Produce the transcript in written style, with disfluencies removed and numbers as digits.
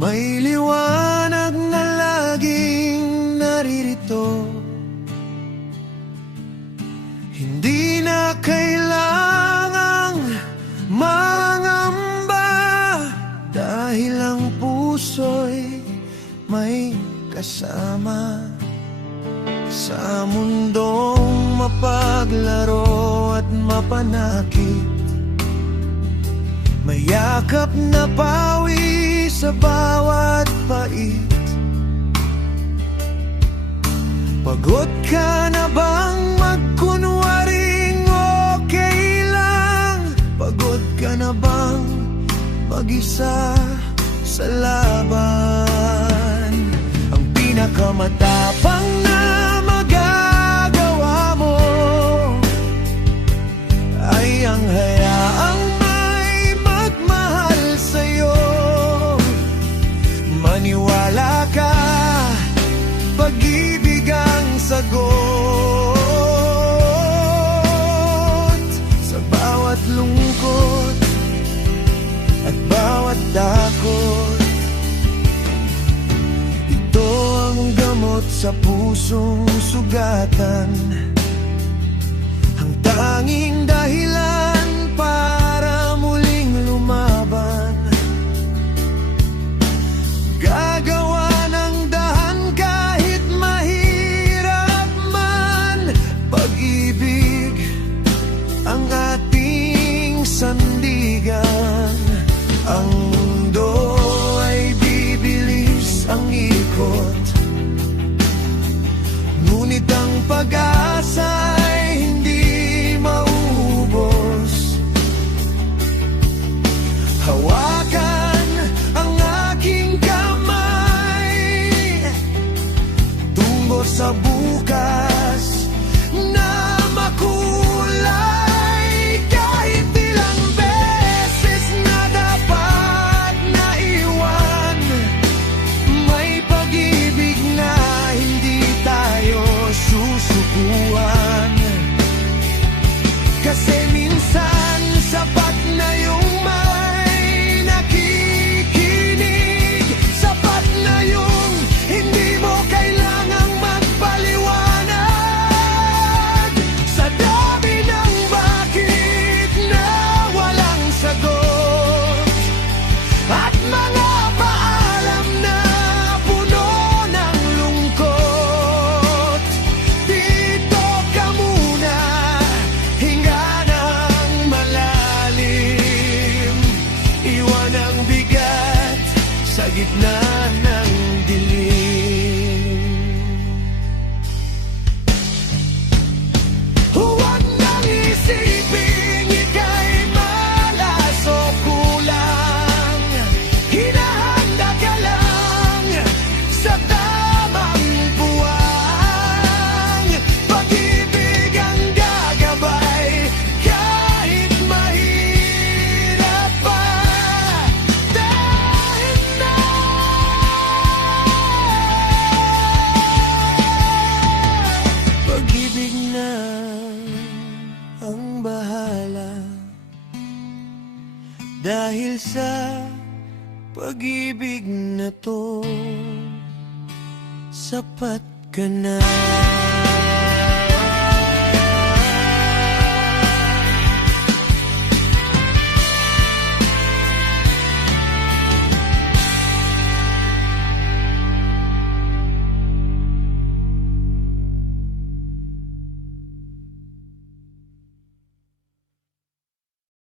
May liwanag na laging naririto. Hindi na kailangang mangamba, dahil ang puso'y may kasama. Sa mundong mapaglaro at mapanakit, may yakap na pawi sa bawat pait. Pagod ka na bang magkunwaring okay lang? Pagod ka na bang mag-isa sa laban? Ang pinakamatapang na magagawa mo ay ang hayaang may magmahal sa'yo. Maniwala ka, pag-ibig ang sagot sa bawat lungkot at bawat takot. Ito ang gamot sa pusong sugatan, ang tanging dahilan para muling lumaban. Gagawa ng dahan kahit mahirap man. Pag-ibig ang ating sandigan. Ang mundo ay bibilis ang ikot, ngunit ang pag-asa ay hindi maubos. Hawakan ang aking kamay tungo sa bukas na makulay. Kahit ilang beses na dapat naiwan, may pag-ibig na hindi tayo susubuan. Kasi minsan sapat na yung may nakikinig, sapat na yung hindi mo kailangang magpaliwanag. Sa dami ng bakit na walang sagot, at mga paalam na puno ng lungkot, dito ka muna, hinga ng malalim. Iwan ang bigat sa gitna ng dilim. Huwag nang isiping ika'y malas o kulang. Hinahanda ka lang sa tamang buwang. Pag-ibig ang gagabay kahit mahirap pa. Dahil na pag-ibig na ang bahala. Dahil sa pag-ibig na to, sapat ka na.